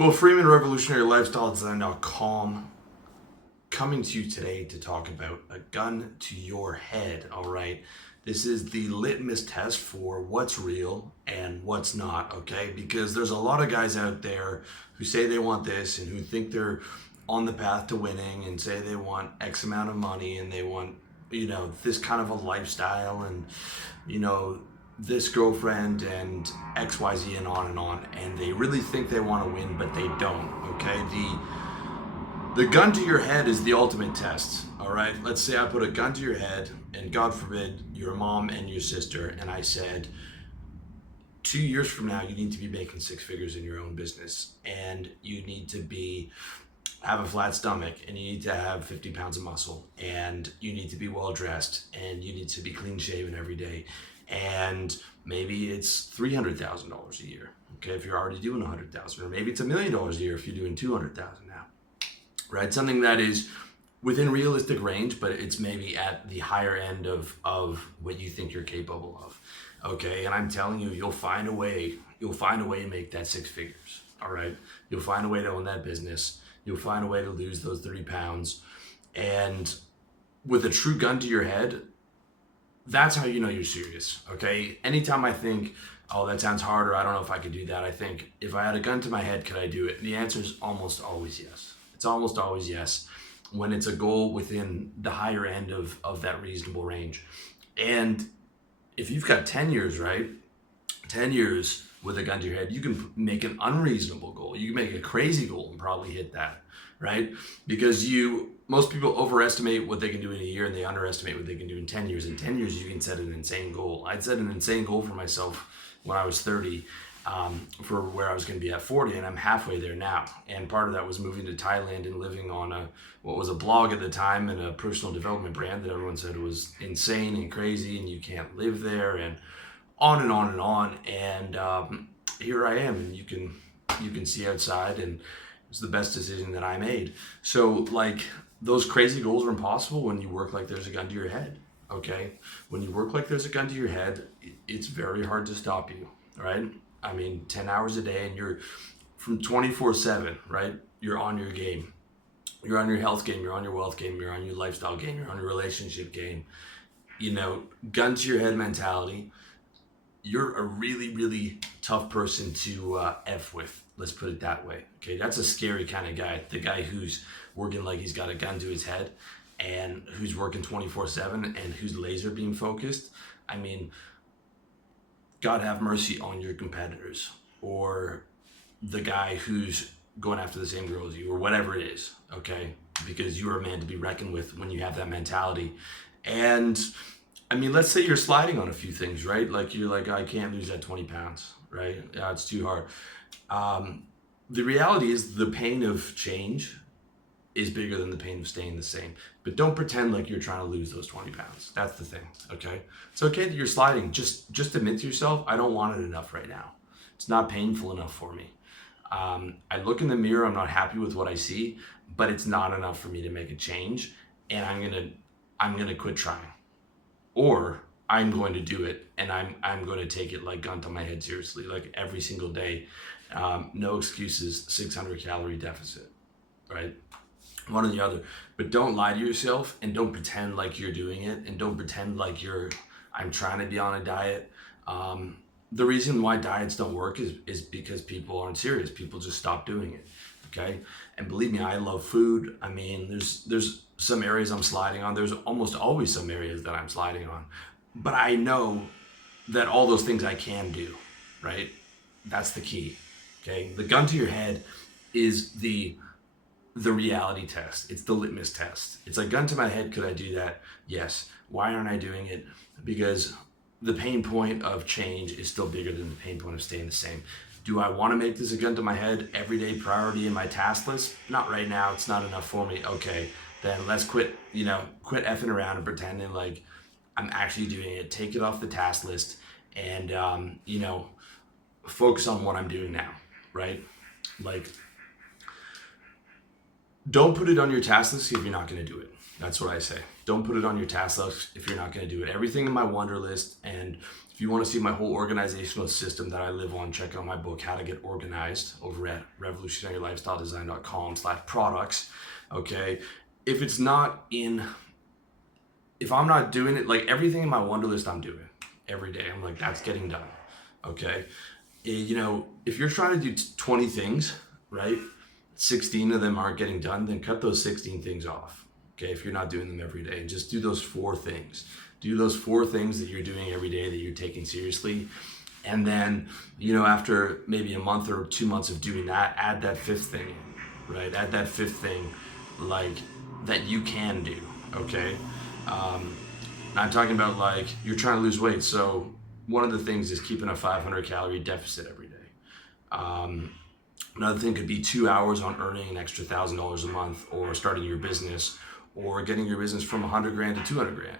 Well, Freeman, Revolutionary Lifestyle Design.com, coming to you today to talk about a gun to your head. All right. This is the litmus test for what's real and what's not. Okay. Because there's a lot of guys out there who say they want this and who think they're on the path to winning and say they want X amount of money and they want, this kind of a lifestyle and, this girlfriend and XYZ and on and on. And they really think they want to win, but they don't. Okay. The gun to your head is the ultimate test. All right. Let's say I put a gun to your head, and God forbid, your mom and your sister, and I said, 2 years from now, you need to be making six figures in your own business, and you need to have a flat stomach, and you need to have 50 pounds of muscle, and you need to be well dressed, and you need to be clean shaven every day, and maybe it's $300,000 a year. Okay, if you're already doing 100,000, or maybe it's $1 million a year if you're doing 200,000 now. Right, something that is within realistic range, but it's maybe at the higher end of what you think you're capable of. Okay, and I'm telling you, you'll find a way to make that six figures. All right, you'll find a way to own that business. You'll find a way to lose those 30 pounds. And with a true gun to your head, that's how you know you're serious. Okay, anytime I think, oh, that sounds hard, or I don't know if I could do that, I think, if I had a gun to my head, could I do it? And the answer is almost always yes. It's almost always yes, when it's a goal within the higher end of that reasonable range. And if you've got 10 years, right? 10 years with a gun to your head, you can make an unreasonable goal. You can make a crazy goal and probably hit that, right? Because most people overestimate what they can do in a year and they underestimate what they can do in 10 years. In 10 years, you can set an insane goal. I'd set an insane goal for myself when I was 30. For where I was going to be at 40, and I'm halfway there now. And part of that was moving to Thailand and living on what was a blog at the time and a personal development brand that everyone said was insane and crazy and you can't live there, and on and on and on. And here I am, and you can see outside, and it's the best decision that I made. So like, those crazy goals are impossible when you work like there's a gun to your head. Okay, when you work like there's a gun to your head, it's very hard to stop you, right? I mean, 10 hours a day, and you're from 24/7, right? You're on your game. You're on your health game. You're on your wealth game. You're on your lifestyle game. You're on your relationship game. Gun to your head mentality. You're a really, really tough person to F with. Let's put it that way. Okay, that's a scary kind of guy. The guy who's working like he's got a gun to his head and who's working 24/7 and who's laser beam focused. I mean, God have mercy on your competitors, or the guy who's going after the same girl as you, or whatever it is, okay? Because you are a man to be reckoned with when you have that mentality. And I mean, let's say you're sliding on a few things, right? Like you're like, I can't lose that 20 pounds, right? Yeah, it's too hard. The reality is the pain of change is bigger than the pain of staying the same. But don't pretend like you're trying to lose those 20 pounds. That's the thing, okay? It's okay that you're sliding. Just admit to yourself, I don't want it enough right now. It's not painful enough for me. I look in the mirror, I'm not happy with what I see, but it's not enough for me to make a change, and I'm gonna quit trying. Or I'm going to do it, and I'm going to take it like gun to my head seriously, like every single day. No excuses, 600 calorie deficit, right? One or the other. But don't lie to yourself, and don't pretend like you're doing it, and don't pretend like I'm trying to be on a diet. The reason why diets don't work is because people aren't serious. People just stop doing it. Okay. And believe me, I love food. I mean, there's some areas I'm sliding on. There's almost always some areas that I'm sliding on, but I know that all those things I can do, right? That's the key. Okay. The gun to your head is the reality test. It's the litmus test. It's like, gun to my head, could I do that? Yes. Why aren't I doing it? Because the pain point of change is still bigger than the pain point of staying the same. Do I want to make this a gun to my head, everyday priority in my task list? Not right now. It's not enough for me. Okay, then let's quit effing around and pretending like I'm actually doing it. Take it off the task list and, focus on what I'm doing now, right? Like, Don't put it on your task list if you're not going to do it. That's what I say. Don't put it on your task list if you're not going to do it. Everything in my Wonder List, and if you want to see my whole organizational system that I live on, check out my book, How to Get Organized, over at revolutionarylifestyledesign.com/products. Okay. If I'm not doing it, like everything in my Wonder List, I'm doing every day. I'm like, that's getting done. Okay. If you're trying to do 20 things, right? 16 of them aren't getting done, then cut those 16 things off. Okay, if you're not doing them every day, and just do those 4 things. Do those 4 things that you're doing every day that you're taking seriously. And then, after maybe a month or 2 months of doing that, add that 5th thing in, right? Add that 5th thing, like, that you can do, okay? I'm talking about, like, you're trying to lose weight. So one of the things is keeping a 500 calorie deficit every day. Another thing could be 2 hours on earning an extra $1,000 a month, or starting your business, or getting your business from 100 grand to 200 grand.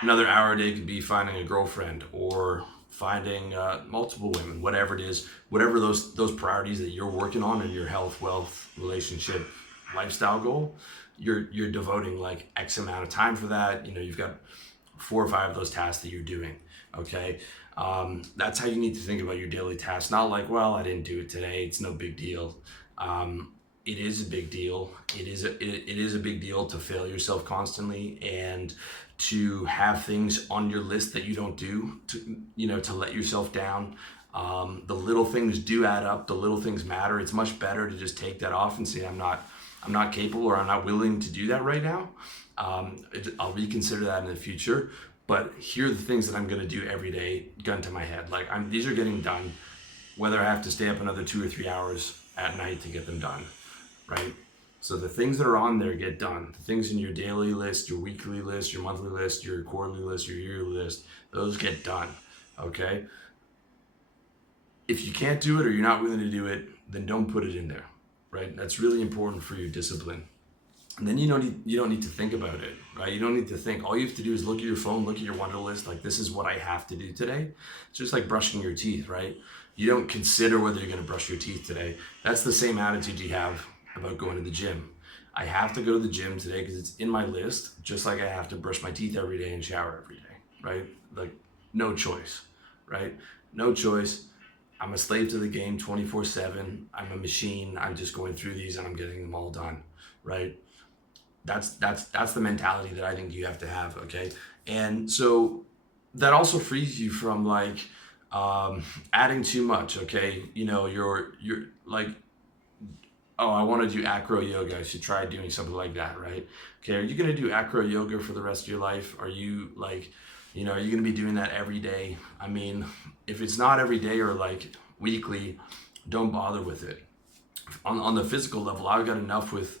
Another hour a day could be finding a girlfriend, or finding multiple women, whatever it is, whatever those priorities that you're working on in your health, wealth, relationship, lifestyle goal, you're devoting like X amount of time for that. You've got 4 or 5 of those tasks that you're doing. Okay. That's how you need to think about your daily tasks. Not like, well, I didn't do it today, it's no big deal. It is a big deal. It is a big deal to fail yourself constantly, and to have things on your list that you don't do, to let yourself down. The little things do add up. The little things matter. It's much better to just take that off and say, I'm not capable, or I'm not willing to do that right now. I'll reconsider that in the future. But here are the things that I'm going to do every day, gun to my head. Like, these are getting done, whether I have to stay up another 2 or 3 hours at night to get them done, right? So the things that are on there get done. The things in your daily list, your weekly list, your monthly list, your quarterly list, your yearly list, those get done, okay? If you can't do it, or you're not willing to do it, then don't put it in there, right? That's really important for your discipline. And then you don't need to think about it, right? You don't need to think. All you have to do is look at your phone, look at your Wonder List, like, this is what I have to do today. It's just like brushing your teeth, right? You don't consider whether you're going to brush your teeth today. That's the same attitude you have about going to the gym. I have to go to the gym today because it's in my list, just like I have to brush my teeth every day and shower every day, right? Like, no choice, right? No choice. I'm a slave to the game 24/7. I'm a machine. I'm just going through these and I'm getting them all done, right? That's the mentality that I think you have to have, okay? And so that also frees you from like adding too much, okay? You're like, oh, I want to do acro yoga. I should try doing something like that, right? Okay, are you going to do acro yoga for the rest of your life? Are you like, are you going to be doing that every day? I mean, if it's not every day or like weekly, don't bother with it. On the physical level, I've got enough with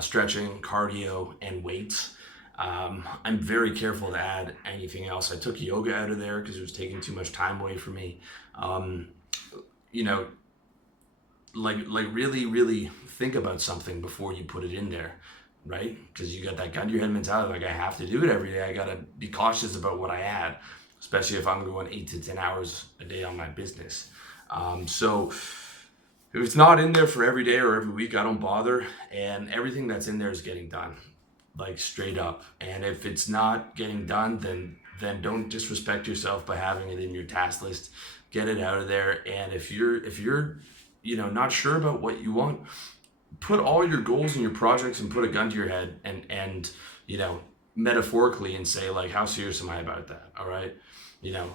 stretching, cardio, and weights. I'm very careful to add anything else. I took yoga out of there because it was taking too much time away from me. Like really, really think about something before you put it in there, right? Because you got that gun to your head mentality, like, I have to do it every day. I got to be cautious about what I add, especially if I'm going 8 to 10 hours a day on my business. So if it's not in there for every day or every week, I don't bother. And everything that's in there is getting done, like, straight up. And if it's not getting done, then don't disrespect yourself by having it in your task list. Get it out of there. And if you're not sure about what you want, put all your goals and your projects and put a gun to your head and metaphorically, and say, like, how serious am I about that? All right.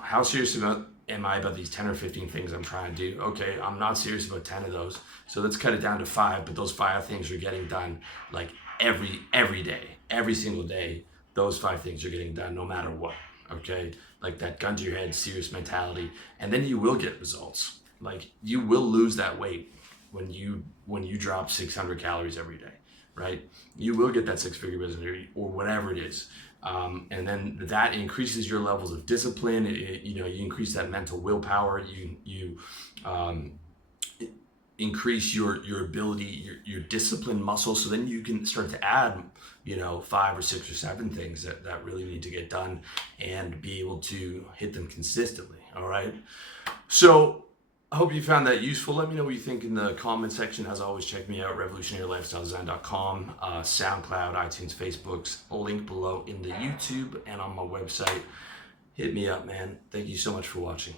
How serious am I about these 10 or 15 things I'm trying to do? Okay, I'm not serious about 10 of those. So let's cut it down to 5, but those 5 things are getting done like every day, every single day. Those 5 things are getting done no matter what. Okay. Like that gun to your head, serious mentality. And then you will get results. Like, you will lose that weight when you drop 600 calories every day, right? You will get that 6-figure business or whatever it is. And then that increases your levels of discipline. You increase that mental willpower. You increase your ability, your discipline muscle. So then you can start to add, 5 or 6 or 7 things that really need to get done, and be able to hit them consistently. All right. So I hope you found that useful. Let me know what you think in the comment section. As always, check me out, revolutionarylifestyledesign.com, SoundCloud, iTunes, Facebook's link below in the YouTube and on my website. Hit me up, man. Thank you so much for watching.